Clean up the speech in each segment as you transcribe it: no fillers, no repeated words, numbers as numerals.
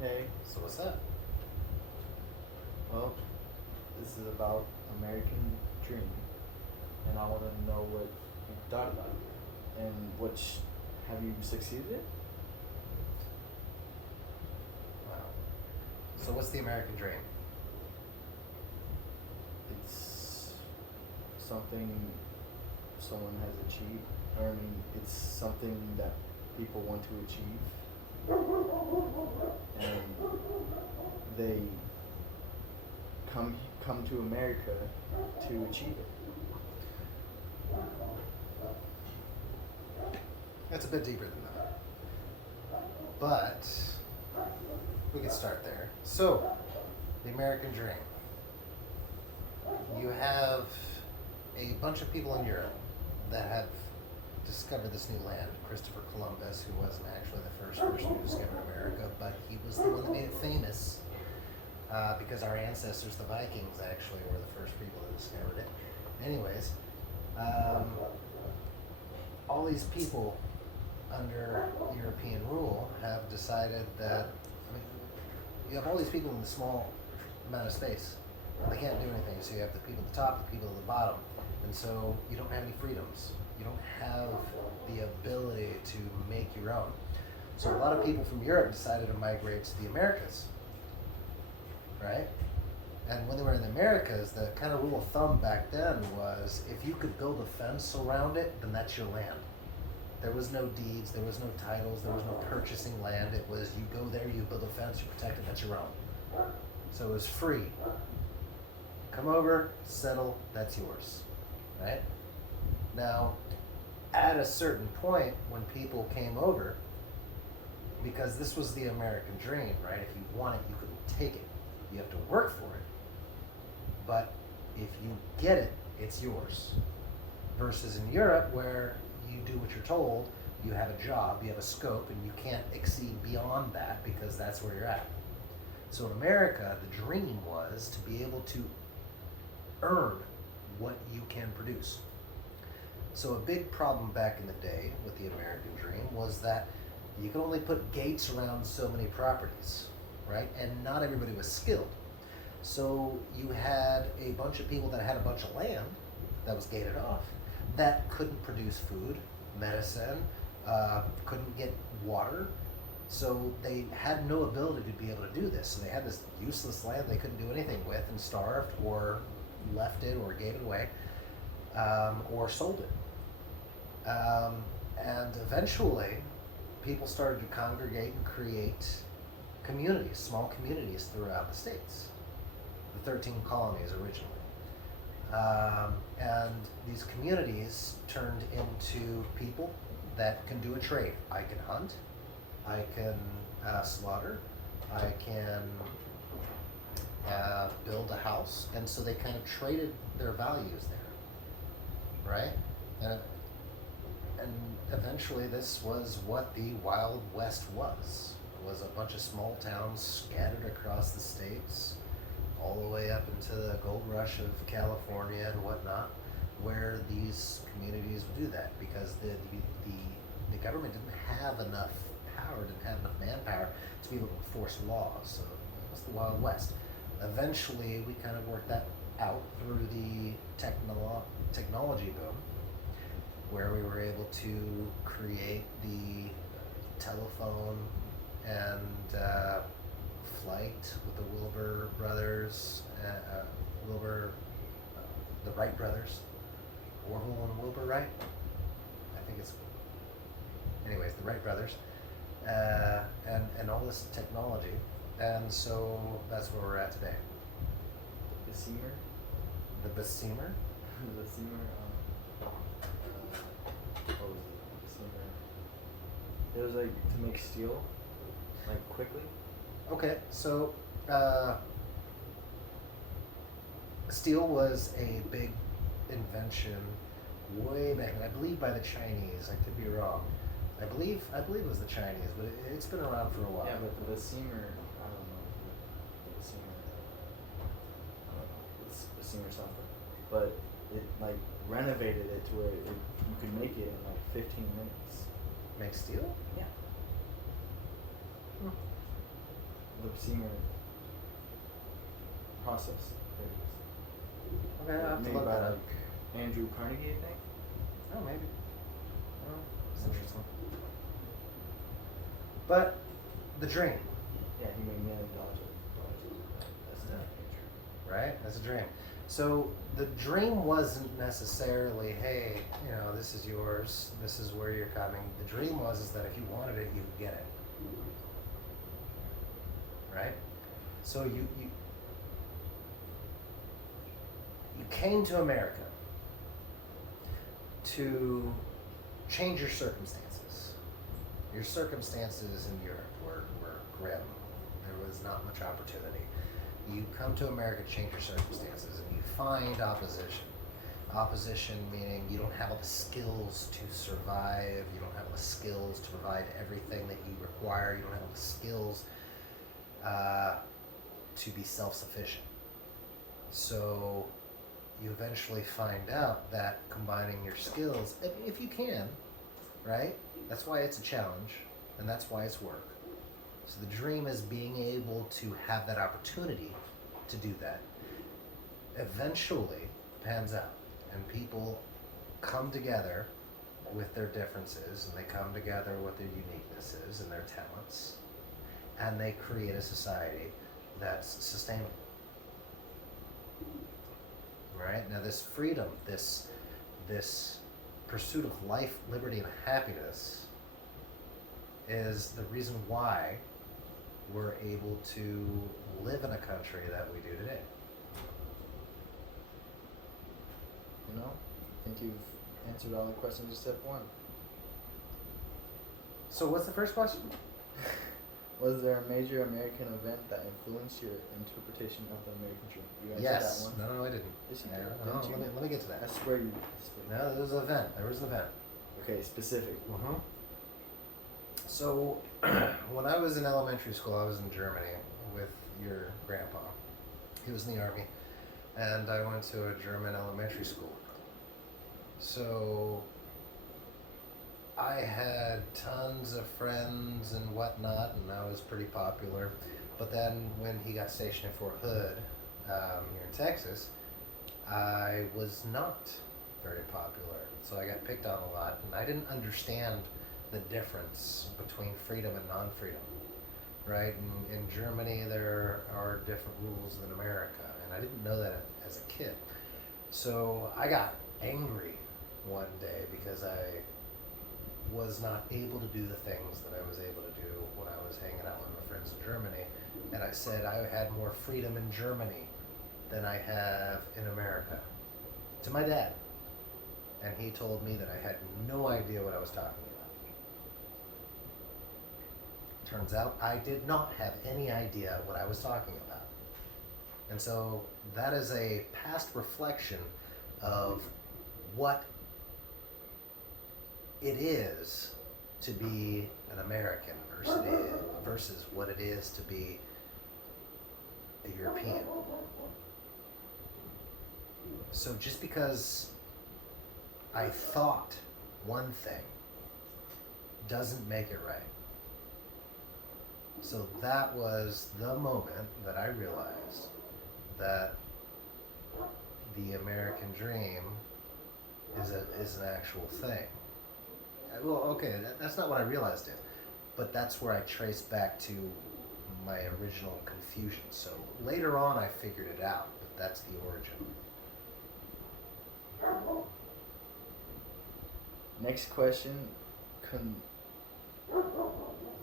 Hey, So what's up? well, this is about American Dream, and I want to know what you thought about it, and have you succeeded? Wow. So what's the American dream? It's something someone has achieved. I mean, it's something that people want to achieve, and they come to America to achieve it. It's a bit deeper than that. But we can start there. So, the American dream. You have a bunch of people in Europe that have discovered this new land. Christopher Columbus, who wasn't actually the first person who discovered America, but he was the one that made it famous because our ancestors, the Vikings, actually were the first people that discovered it. Anyways, all these people under European rule have decided that, I mean, you have all these people in a small amount of space. They can't do anything. So you have the people at the top, the people at the bottom. And so you don't have any freedoms. You don't have the ability to make your own. So a lot of people from Europe decided to migrate to the Americas, right? And when they were in the Americas, the kind of rule of thumb back then was if you could build a fence around it, then that's your land. There was no deeds, there was no titles, there was no purchasing land. It was you go there, you build a fence, you protect it, that's your own. So it was free. Come over, settle, that's yours, right? Now, at a certain point, when people came over, because this was the American dream, right? If you want it, you can take it. You have to work for it. But if you get it, it's yours. Versus in Europe, where you do what you're told, you have a job, you have a scope, and you can't exceed beyond that because that's where you're at. So in America, the dream was to be able to earn what you can produce. So a big problem back in the day with the American dream was that you could only put gates around so many properties, right? And not everybody was skilled. So you had a bunch of people that had a bunch of land that was gated off that couldn't produce food, medicine, couldn't get water. So they had no ability to be able to do this. So they had this useless land they couldn't do anything with and starved or left it or gave it away or sold it. And eventually, people started to congregate and create communities, small communities throughout the states, the 13 colonies originally. And these communities turned into people that can do a trade. I can hunt, I can slaughter, I can build a house, and so they kind of traded their values there, right? And eventually this was what the Wild West was a bunch of small towns scattered across the states, all the way up into the gold rush of California and whatnot, where these communities would do that because the government didn't have enough power, didn't have enough manpower to be able to enforce laws. So it was the Wild West. Eventually, we kind of worked that out through the technology boom, where we were able to create the telephone and flight with the Wilbur brothers, the Wright brothers, Orville and Wilbur Wright. I think it's, anyways, the Wright brothers, and all this technology, and so that's where we're at today. The Bessemer? The Bessemer? The Bessemer, what was it? Bessemer. It was like to make steel, like quickly. Okay, so steel was a big invention way back, and I believe by the Chinese. I could be wrong. I believe it was the Chinese, but it's been around for a while. Yeah, but the Bessemer, I don't know. The Bessemer, I don't know. It's Bessemer something. But it like renovated it to where you could make it in like 15 minutes. Make steel? Yeah. the singer process. Okay, I have to Made look by that up. like Andrew Carnegie, I think. Oh, maybe. Oh, that's interesting. But the dream, Yeah, he made $1 million. That's definitely true. right? That's a dream. So the dream wasn't necessarily, hey, you know, this is yours, this is where you're coming. The dream was is that if you wanted it, you could get it. Right? So you came to America to change your circumstances. Your circumstances in Europe were grim. There was not much opportunity. You come to America to change your circumstances and you find opposition. Opposition meaning you don't have all the skills to survive, you don't have all the skills to provide everything that you require, you don't have all the skills to be self-sufficient. So you eventually find out that combining your skills, if you can, right? That's why it's a challenge, and that's why it's work. So the dream is being able to have that opportunity to do that. Eventually pans out, and people come together with their differences, and they come together with their uniquenesses and their talents, and they create a society that's sustainable. Right? Now this freedom, this pursuit of life, liberty, and happiness is the reason why we're able to live in a country that we do today. You know, I think you've answered all the questions except one. So what's the first question? Was there a major American event that influenced your interpretation of the American dream? You answered Yes. that one. No, I didn't. Yes, you Yeah, did. no, Didn't you? let me get to that. I swear you. No, there was an event. There was an event. Okay, specific. Mm-hmm. So, when I was in elementary school, I was in Germany with your grandpa. He was in the army, and I went to a German elementary school. So, I had tons of friends and whatnot, and I was pretty popular. But then when he got stationed at Fort Hood, here in Texas, I was not very popular. So I got picked on a lot, and I didn't understand the difference between freedom and non-freedom. Right? In Germany, there are different rules than America, and I didn't know that as a kid. So I got angry one day because I was not able to do the things that I was able to do when I was hanging out with my friends in Germany. And I said I had more freedom in Germany than I have in America. To my dad. And he told me that I had no idea what I was talking about. Turns out I did not have any idea what I was talking about. And so that is a past reflection of what it is to be an American versus what it is to be a European. So just because I thought one thing doesn't make it right. So that was the moment that I realized that the American dream is an actual thing. Well, okay, that's not what I realized it, but that's where I traced back to my original confusion. So later on I figured it out, but that's the origin. Next question.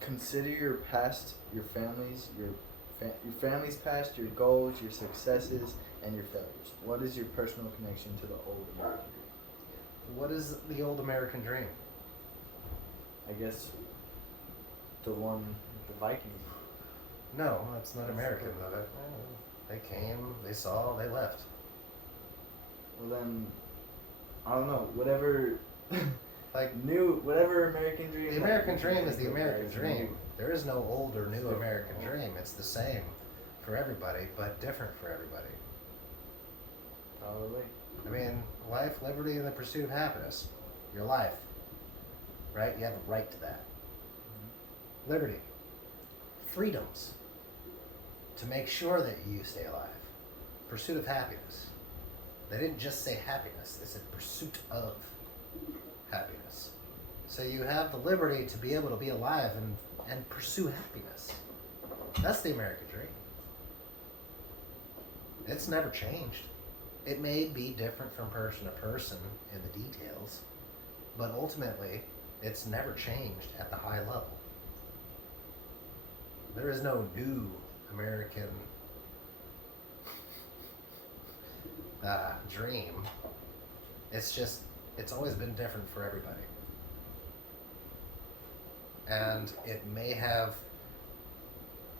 Consider your past, your family's past, your goals, your successes, and your failures. What is your personal connection to the old American dream? What is the old American dream? I guess the one with the Vikings. No, that's not American. Though. They came, they saw, they left. Well then, I don't know. Whatever, Like whatever American dream. the American dream is the American dream. There is no old or new American dream. It's the same for everybody, but different for everybody. Probably. I mean, life, liberty, and the pursuit of happiness. Your life. Right? You have a right to that. Liberty. Freedoms. to make sure that you stay alive. Pursuit of happiness. They didn't just say happiness, they said pursuit of happiness. So you have the liberty to be able to be alive and pursue happiness. That's the American dream. It's never changed. It may be different from person to person in the details, but ultimately, it's never changed at the high level. There is no new American dream. It's always been different for everybody. And it may have,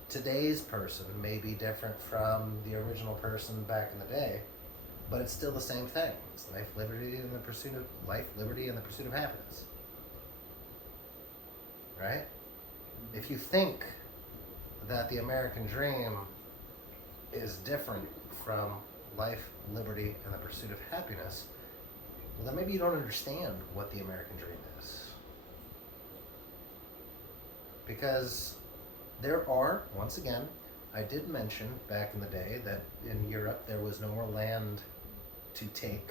today's person may be different from the original person back in the day, but it's still the same thing. It's life, liberty, and the pursuit of life, liberty, and the pursuit of happiness. Right? If you think that the American dream is different from life, liberty, and the pursuit of happiness, well, then maybe you don't understand what the American dream is. Because there are, once again, I did mention back in the day that in Europe there was no more land to take,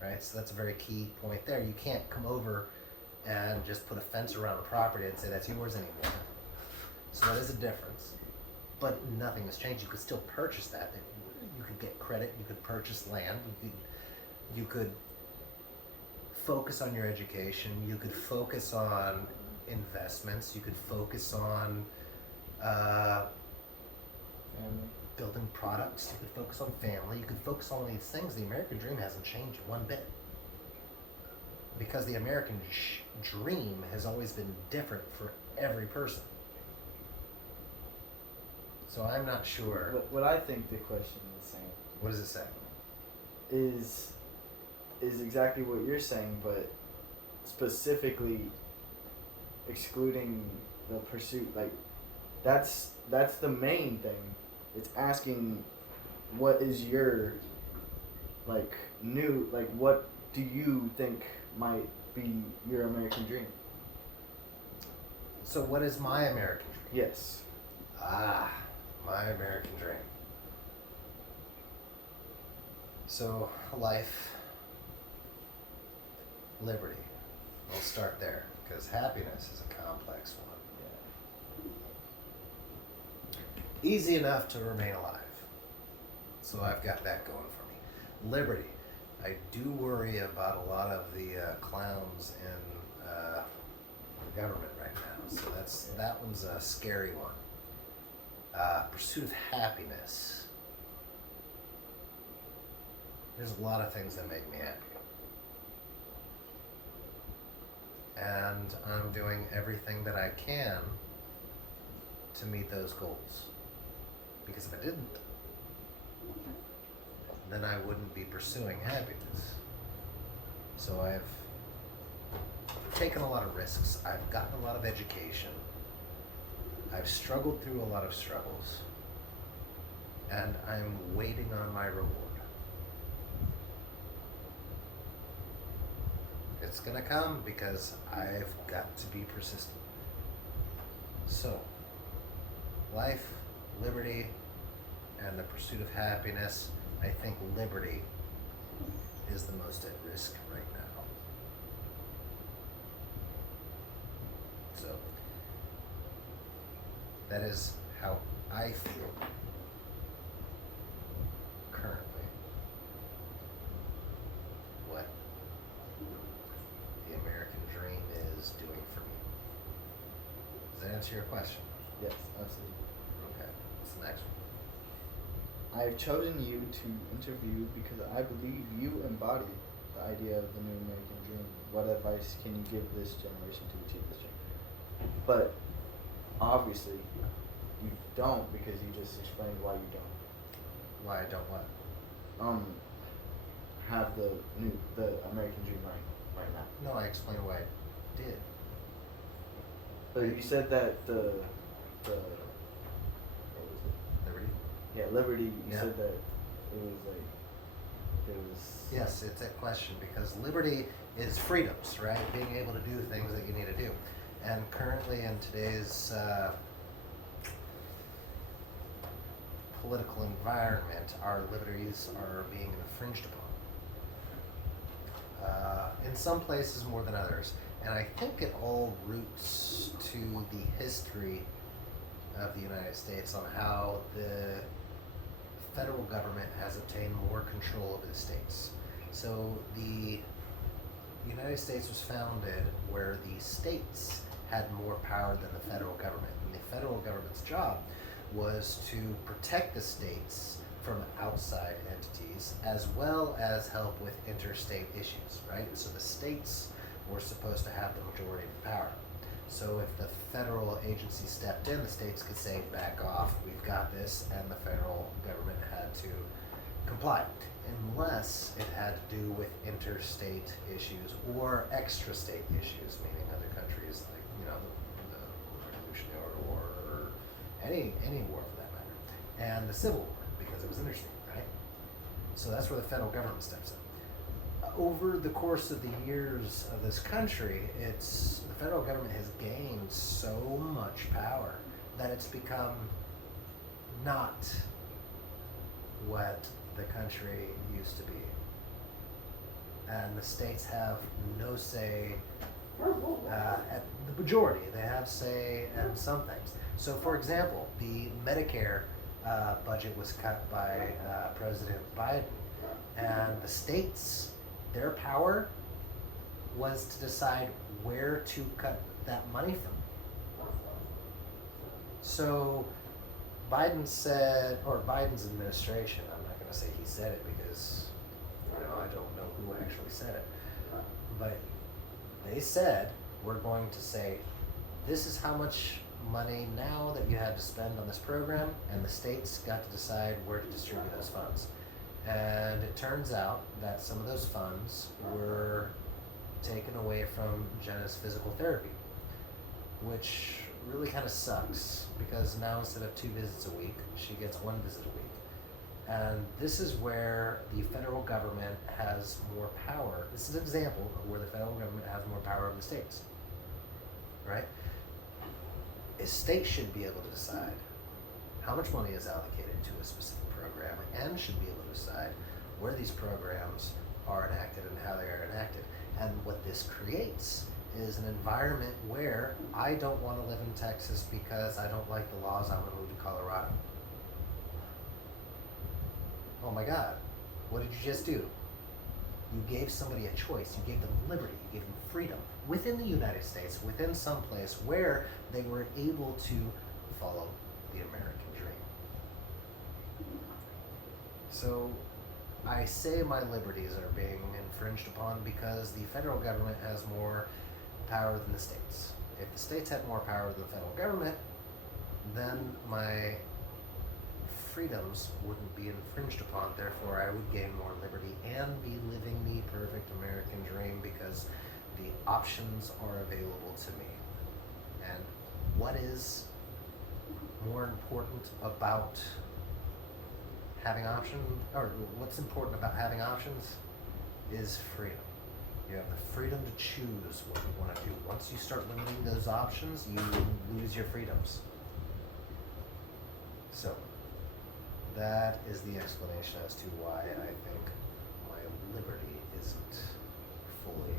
right? So that's a very key point there. You can't come over and just put a fence around a property and say that's yours anymore. So that is a difference. But nothing has changed. You could still purchase that. You could get credit. You could purchase land. You could focus on your education. You could focus on investments. You could focus on Family. building products. You could focus on family. You could focus on these things. The American dream hasn't changed one bit. Because the American dream has always been different for every person. So I'm not sure. What I think the question is saying What does it say? is exactly what you're saying, but specifically excluding the pursuit. Like that's the main thing. It's asking what is your what do you think might be your American dream? So what is my American dream? Yes. My American dream. So life, liberty. We'll start there because happiness is a complex one. Easy enough to remain alive. So I've got that going for me. Liberty. I do worry about a lot of the clowns in the government right now. So that one's a scary one. Pursuit of happiness. There's a lot of things that make me happy. And I'm doing everything that I can to meet those goals. Because if I didn't, then I wouldn't be pursuing happiness. So I've taken a lot of risks. I've gotten a lot of education. I've struggled through a lot of struggles. And I'm waiting on my reward. It's gonna come because I've got to be persistent. So, life, liberty, and the pursuit of happiness. I think liberty is the most at risk right now. So, that is how I feel currently. What the American dream is doing for me. Does that answer your question? Yes, absolutely. Okay, what's the next one? I have chosen you to interview because I believe you embody the idea of the new American dream. What advice can you give this generation to achieve this dream? But obviously, you don't because you just explained why you don't. Why I don't what? Have the American dream right now. No, I explained why I did. But you said that the what was it? Liberty? Yeah, liberty. You Yeah. said that it was. Yes, it's a question because liberty is freedoms, right? Being able to do things that you need to do. And currently in today's political environment our liberties are being infringed upon. In some places more than others. And I think it all roots to the history of the United States on how the federal government has obtained more control over the states. So the United States was founded where the states had more power than the federal government. And the federal government's job was to protect the states from outside entities as well as help with interstate issues, right? So the states were supposed to have the majority of the power. So if the federal agency stepped in, the states could say, back off, we've got this, and the federal government had to comply, unless it had to do with interstate issues or extra-state issues, meaning other countries, like, you know, the Revolutionary War, or any war for that matter, and the Civil War, because it was interstate, right? So that's where the federal government steps in. Over the course of the years of this country, the federal government has gained so much power that it's become not what the country used to be. And the states have no say at the majority. They have say in some things. So, for example, the Medicare budget was cut by President Biden, and the states, their power was to decide where to cut that money from. So Biden said, or Biden's administration, I'm not going to say he said it because, you know, I don't know who actually said it, but they said, we're going to say, this is how much money now that you have to spend on this program, and the states got to decide where to distribute those funds. And it turns out that some of those funds were taken away from Jenna's physical therapy, which really kind of sucks, because now instead of 2 visits a week, she gets 1 visit a week. And this is where the federal government has more power. This is an example of where the federal government has more power over the states, right? A state should be able to decide how much money is allocated to a specific program, and should be able to decide where these programs are enacted and how they are enacted. And what this creates is an environment where I don't want to live in Texas because I don't like the laws, I'm going to move to Colorado. Oh my God, what did you just do? You gave somebody a choice, you gave them liberty, you gave them freedom within the United States, within some place where they were able to follow the American dream. So I say my liberties are being infringed upon because the federal government has more power than the states. If the states had more power than the federal government, then my freedoms wouldn't be infringed upon. Therefore, I would gain more liberty and be living the perfect American dream because the options are available to me. And what is more important about having options, or what's important about having options, is freedom. You have the freedom to choose what you want to do. Once you start limiting those options, you lose your freedoms. So that is the explanation as to why I think my liberty isn't fully